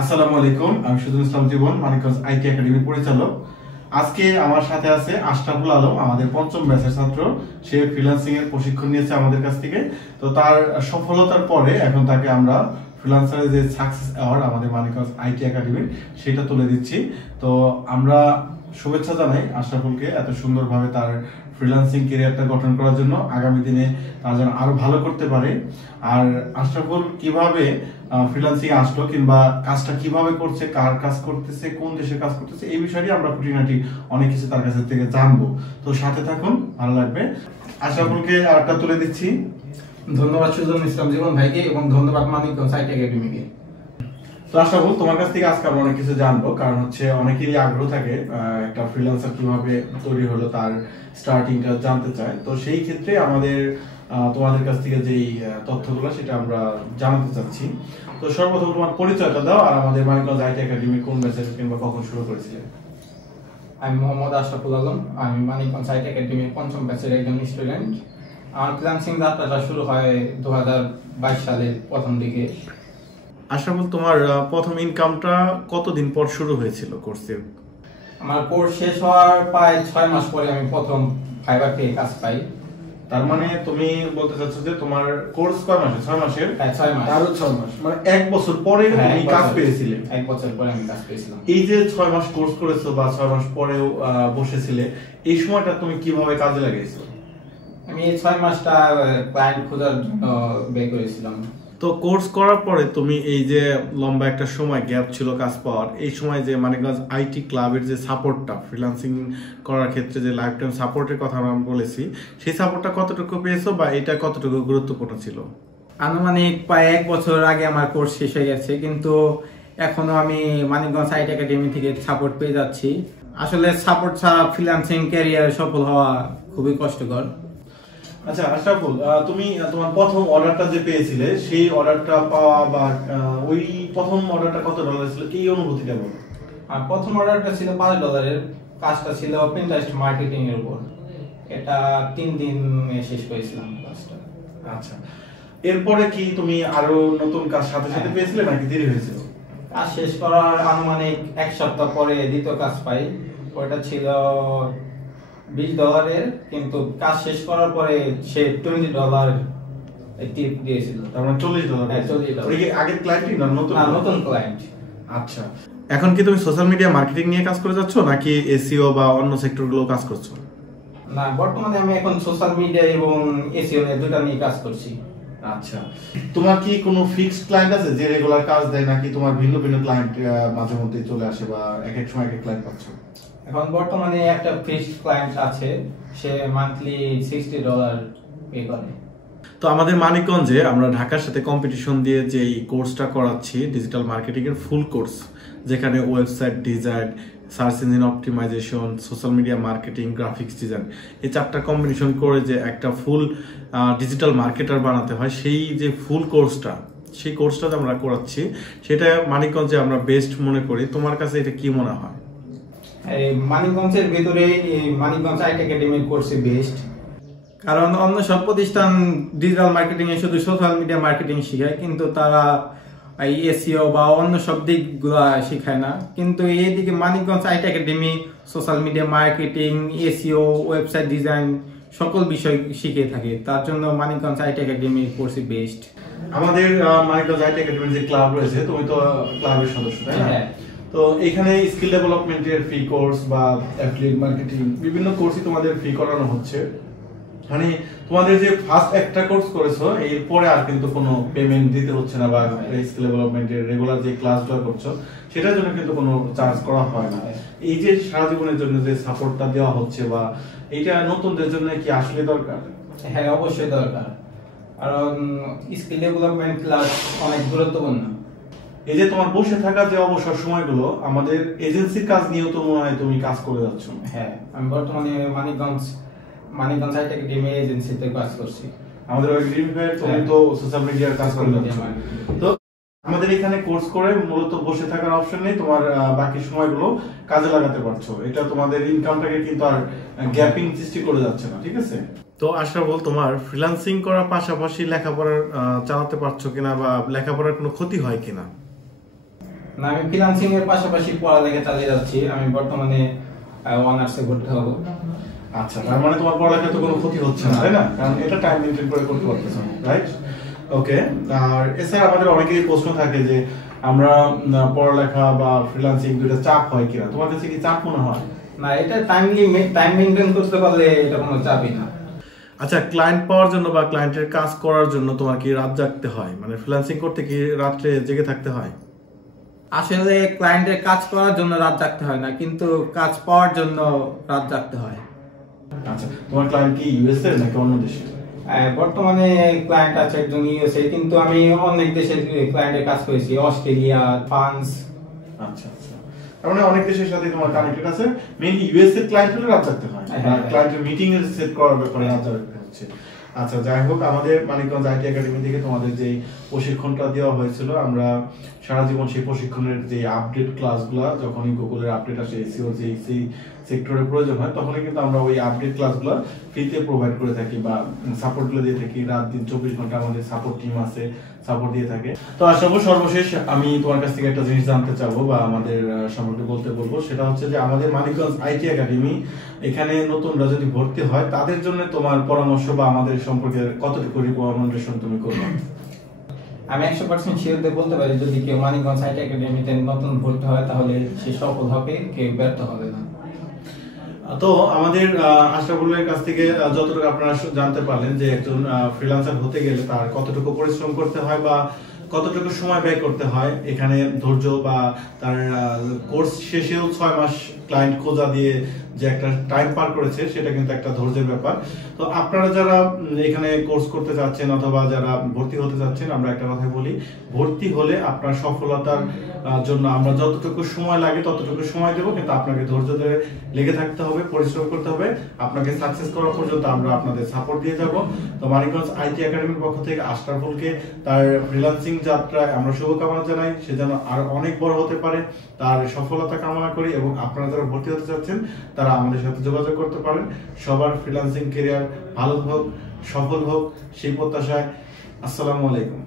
আসসালামু আলাইকুম, আমি সুজন ইসলাম জীবন, মানিকগঞ্জ আইটি একাডেমির পরিচালক। আজকে আমার সাথে আছে আশরাফুল আলম, আমাদের পঞ্চম ব্যাচের ছাত্র। সে ফ্রিল্যান্সিং এর প্রশিক্ষণ নিয়েছে আমাদের কাছ থেকে। তো তার সফলতার পরে এখন তাকে আমরা ফ্রিল্যান্সারের যে সাকসেস অ্যাওয়ার্ড আমাদের মানিকগঞ্জ আইটি একাডেমির, সেটা তুলে দিচ্ছি। তো আমরা শুভেচ্ছা জানাই আশরাফুলকে এত সুন্দরভাবে তার ফ্রিল্যান্সিং ক্যারিয়ারটা গঠন করার জন্য। আগামী দিনে তার যেন আরো ভালো করতে পারে। আর আশরাফুল কিভাবে ফ্রিল্যান্সিং আসলো, কিংবা কাজটা কিভাবে করছে, কার কাজ করতেছে, কোন দেশে কাজ করতেছে, এই বিষয়ে আমরা খুঁটিনাটি অনেক কিছু তার কাছ থেকে জানবো। তো সাথে থাকুন, ভালো লাগবে। আশরাফুলকে আরেকটা তুলে দিচ্ছি। ধন্যবাদ সুজন ইসলাম জীবন ভাইকে এবং ধন্যবাদ মানিকগঞ্জ আইটি একাডেমিকে। তো আশরাফুল, তোমার কাছ থেকে আজকে আমরা অনেক কিছু জানবো, কারণ হচ্ছে অনেকেরই আগ্রহ থাকে একটা ফ্রিল্যান্সার কিভাবে তৈরি হলো, তার স্টার্টিংটা জানতে চায়। তো সেই ক্ষেত্রে আমাদের তোমাদের কাছ থেকে যেই তথ্যগুলো সেটা আমরা জানাতে চাচ্ছি। তো সর্বপ্রথম তোমার পরিচয়টা দাও, আর আমাদের মানিকগঞ্জ আইটি একাডেমি কোন ব্যাচে কিংবা কখন শুরু করেছিলে? আমি মোহাম্মদ আশরাফুল আলম, আমি মানিকগঞ্জ আইটি একাডেমির পঞ্চম ব্যাচের একজন স্টুডেন্ট। আমার ফ্রিল্যান্সিং যাত্রাটা শুরু হয় 2022 সালের প্রথম দিকে। আশরাফুল, তোমার প্রথম ইনকামটা কতদিন পর শুরু হয়েছিল কোর্সে? আমার কোর্স শেষ হওয়ার প্রায় 6 মাস পরে আমি প্রথম ফাইবার থেকে কাজ পাই। তার মানে তুমি বলতে চাচ্ছ যে তোমার কোর্স কয় মাসে? 6 মাসের? হ্যাঁ, 6 মাস। আরো 6 মাস, মানে 1 বছর পরে তুমি কাজ পেয়েছিলে। 1 বছর পরে আমি কাজ পেয়েছিলাম। এই যে 6 মাস কোর্স করেছো বা 6 মাস পরেও বসেছিলে, এই সময়টা তুমি কিভাবে কাজে লাগিয়েছো? আমি এই 6 মাসটা ক্লায়েন্ট খোঁজার জন্য ব্যয় করেছিলাম। তো কোর্স করার পরে তুমি এই যে লম্বা একটা সময় গ্যাপ ছিল কাজ পাওয়ার, এই সময় যে মানিকগঞ্জ আইটি ক্লাবের যে সাপোর্টটা ফ্রিল্যান্সিং করার ক্ষেত্রে যে লাইফ টাইম সাপোর্টের কথা আমরা বলেছি, সেই সাপোর্টটা কতটুকু পেয়েছো বা এটা কতটুকু গুরুত্বপূর্ণ ছিল? আনুমানিক প্রায় 1 বছর আগে আমার কোর্স শেষ হয়ে গেছে, কিন্তু এখনো আমি মানিকগঞ্জ আইটি একাডেমি থেকে সাপোর্ট পেয়ে যাচ্ছি। আসলে সাপোর্ট ছাড়া ফ্রিল্যান্সিং ক্যারিয়ার সফল হওয়া খুবই কষ্টকর। আচ্ছা আশরাফুল, তুমি তোমার প্রথম অর্ডারটা যে পেয়েছিলে, সেই অর্ডারটা পাওয়া বা ওই প্রথম অর্ডারটা কত ডলার ছিল, এই অনুভূতিটা বলো। আর প্রথম অর্ডারটা ছিল $5। কাজটা ছিল পিন্টারেস্ট মার্কেটিং এর উপর। এটা 3 দিন শেষ করেছিলাম কাজটা। আচ্ছা, এরপরে কি তুমি আরো নতুন কাজ সাথে সাথে পেয়েছিলে নাকি দেরি হয়েছিল? কাজ শেষ করার আনুমানিক 1 সপ্তাহ পরে দ্বিতীয় কাজ পাই। ওটা ছিল $20, কিন্তু কাজ শেষ করার পরে সে $20 টিপ দিয়েছিল। তার মানে $40? হ্যাঁ, $40। ওই কি আগের ক্লায়েন্টই না নতুন? না, নতুন ক্লায়েন্ট। আচ্ছা, এখন কি তুমি সোশ্যাল মিডিয়া মার্কেটিং নিয়ে কাজ করে যাচ্ছ নাকি এসইও বা অন্য সেক্টরগুলো কাজ করছো? না, বর্তমানে আমি এখন সোশ্যাল মিডিয়া এবং এসইও এর দুটো নিয়ে কাজ করছি। আচ্ছা, তোমার কি কোনো ফিক্সড ক্লায়েন্ট আছে যে রেগুলার কাজ দেয়, নাকি তোমার ভিন্ন ভিন্ন ক্লায়েন্ট মাঝে মধ্যে চলে আসে, বা এক এক সময় এক এক ক্লায়েন্ট পাচ্ছ? এখন বর্তমানে একটা ফিক্সড ক্লায়েন্ট আছে, সে মান্থলি $60 পে করে। তো আমাদের মানিকগঞ্জে আমরা ঢাকার সাথে কম্পিটিশন দিয়ে যে এই কোর্সটা করাচ্ছি, ডিজিটাল মার্কেটিং এর ফুল কোর্স, যেখানে website design, search engine optimization, social media marketing, graphics design, এই 4টা কম্বিনেশন করে যে একটা ফুল ডিজিটাল মার্কেটার বানাতে হয়, সেই যে ফুল কোর্সটা, সেই কোর্সটা আমরা করাচ্ছি, সেটা মানিকগঞ্জে আমরা বেস্ট মনে করি। তোমার কাছে এটা কি মনে হয়? এই মানিকগঞ্জের ভিতরে এই মানিকগঞ্জ আইটি একাডেমির কোর্সে বেস্ট, কারণ অন্য সব প্রতিষ্ঠান ডিজিটাল মার্কেটিং এ শুধু সোশ্যাল মিডিয়া মার্কেটিং শেখায়, কিন্তু তারা এই এসইও বা অন্য সব দিকগুলো শেখায় না। কিন্তু এইদিকে Manikganj IT academy social media marketing, SEO, website design সকল বিষয় শিখিয়ে থাকে। তার জন্য মানিকগঞ্জ আইটি একাডেমির কোর্সই বেস্ট। আমাদের মানিকগঞ্জ আইটি একাডেমির যে ক্লাব রয়েছে, তুমি তো ক্লাবের সদস্য, তাই না? তো এখানে স্কিল ডেভেলপমেন্টের ফ্রি কোর্স বা অ্যাফিলিয়েট মার্কেটিং বিভিন্ন কোর্সই তোমাদের ফ্রি করানো হচ্ছে। মানে তোমাদের যে ফার্স্ট একটা কোর্স করেছো, এরপরে আর কিন্তু কোনো পেমেন্ট দিতে হচ্ছে না, বা স্কিল ডেভেলপমেন্টের রেগুলার যে ক্লাসগুলো করছো সেটার জন্য কিন্তু কোনো চার্জ করা হয় না। এই যে সারা জীবনের জন্য যে সাপোর্টটা দেওয়া হচ্ছে, বা এইটা নতুনদের জন্য কি আসলে দরকার? হ্যাঁ, অবশ্যই দরকার, কারণ স্কিল ডেভেলপমেন্ট ক্লাস অনেক গুরুত্বপূর্ণ। এই যে তোমার বসে থাকা যে অবসর সময়গুলো, আমাদের এজেন্সির কাজ নিয়েও তো মনে হয় তুমি কাজ করে যাচ্ছ। হ্যাঁ, আমি বর্তমানে মানিকগঞ্জ আইটি একাডেমি এজেন্সিতে কাজ করছি। আমাদের ওই গ্রিন ভাই, তুমি তো সোশ্যাল মিডিয়ার কাজ করে যাচ্ছ। তো আমাদের এখানে কোর্স করে মূলত বসে থাকার অপশন নেই, তোমার বাকি সময়গুলো কাজে লাগাতে পারছো। এটা তোমাদের ইনকামটাকে কিন্তু আর গ্যাপিং সৃষ্টি করে যাচ্ছে না, ঠিক আছে? তো আশরাফুল, তোমার ফ্রিল্যান্সিং করার পাশাপাশি লেখাপড়া চালাতে পারছো কিনা, বা লেখাপড়ার কোনো ক্ষতি হয় কিনা? না, আমি ফ্রিল্যান্সিং এর পাশাপাশি পড়ালেখা চালিয়ে যাচ্ছি। আমি বর্তমানে অনার্সে ভর্তি হব। আচ্ছা, তার মানে তোমার পড়ালেখা তো কোনো ক্ষতি হচ্ছে না, তাই না? কারণ এটা টাইম মেনটেন করে করতে পারতেছো, রাইট? ওকে। আর এছাড়া আমাদের অনেকেরই প্রশ্ন থাকে যে আমরা পড়ালেখা বা ফ্রিল্যান্সিং দুটো চাপ হয় কিনা, তোমার কাছে কি চাপ মনে হয়? না, এটা টাইম মেইনটেইন করতে পারলে এটা কোনো চাপই না। আচ্ছা, ক্লায়েন্ট পাওয়ার জন্য বা ক্লায়েন্টের কাজ করার জন্য তোমার কি রাত জাগতে হয়? মানে ফ্রিল্যান্সিং করতে কি রাত্রে জেগে থাকতে হয়? আসলে ক্লায়েন্টের কাজ করার জন্য রাত জাগতে হয় না, কিন্তু কাজ পাওয়ার জন্য রাত জাগতে হয়। আচ্ছা, তোমার ক্লায়েন্ট কি ইউএসএ নাকি অন্য দেশে? বর্তমানে ক্লায়েন্ট আছে একজন ইউএসএ, কিন্তু আমি অনেক দেশের ক্লায়েন্টের কাজ করেছি, অস্ট্রেলিয়া, ফ্রান্স। আচ্ছা আচ্ছা, তার মানে অনেক দেশের সাথে তোমার কানেক্টেড আছে। মেইনলি ইউএসএ ক্লায়েন্ট হলে রাত জাগতে হয়, ক্লায়েন্টের মিটিং এর সেট করার ব্যাপারে রাত জাগতে হচ্ছে। আচ্ছা, যাই হোক, আমাদের মানিকগঞ্জ আইটি একাডেমি থেকে তোমাদের যে প্রশিক্ষণটা দেওয়া হয়েছিল, আমরা সারা জীবন সেই প্রশিক্ষণের যে আপডেট ক্লাসগুলো, যখনই গুগলের আপডেট আসে, এসইও যে সেই সেক্টরের প্রয়োজন হয়, তখনই কিন্তু আমরা ওই আপডেট ক্লাসগুলো ফ্রিতে প্রোভাইড করে থাকি বা সাপোর্টগুলো দিয়ে থাকি। রাত দিন 24 ঘন্টা আমাদের সাপোর্ট টিম আছে, সাপোর্ট দিয়ে থাকে। তো আশা করি সর্বশেষ আমি তোমার কাছ থেকে একটা জিনিস জানতে চাবো বা আমাদের সম্পর্কে বলতে বলবো, সেটা হচ্ছে যে আমাদের মানিকগঞ্জ আইটি একাডেমি এখানে নতুনরা যদি ভর্তি হয়, তাদের জন্য তোমার পরামর্শ বা আমাদের সম্পর্কে কতটুকু রিকমেন্ডেশন তুমি করবে? আমি 100% শিওর দিয়ে বলতে পারি, যদি কেউ মানিকগঞ্জ আইটি একাডেমিতে নতুন ভর্তি হয় তাহলে সে সফল হবে, কেউ ব্যর্থ হবে না। তো আমাদের আশরাফুলের কাছ থেকে যতটুকু আপনারা জানতে পারলেন যে একজন ফ্রিল্যান্সার হতে গেলে তার কতটুকু পরিশ্রম করতে হয় বা কতটুকু সময় ব্যয় করতে হয়, এখানে ধৈর্য বা তার কোর্স শেষেও 6 মাস ক্লায়েন্ট খোঁজা দিয়ে যে একটা টাইম পার করেছে, সেটা কিন্তু একটা ধৈর্যের ব্যাপার। তো আপনারা যারা এখানে কোর্স করতে যাচ্ছেন অথবা যারা ভর্তি হতে যাচ্ছেন, আমরা একটা কথা বলি, ভর্তি হলে আপনার সফলতার জন্য আমরা যতটুকু সময় লাগে ততটুকু সময় দেবো, কিন্তু আপনাকে ধৈর্য ধরে লেগে থাকতে হবে, পরিশ্রম করতে হবে। আপনাকে সাকসেস করা পর্যন্ত আমরা আপনাদের সাপোর্ট দিয়ে যাব। তো মানিকগঞ্জ আইটি একাডেমির পক্ষ থেকে আশরাফুলকে তার ফ্রিল্যান্সিং যাত্রায় আমরা শুভকামনা জানাই, সে যেন আর অনেক বড় হতে পারে, তার সফলতা কামনা করি। এবং আপনারা যারা ভর্তি হতে চাচ্ছেন তারা আমাদের সাথে যোগাযোগ করতে পারেন। সবার ফ্রিল্যান্সিং ক্যারিয়ার ভালো হোক, সফল হোক, সেই প্রত্যাশায়। আসসালামু আলাইকুম।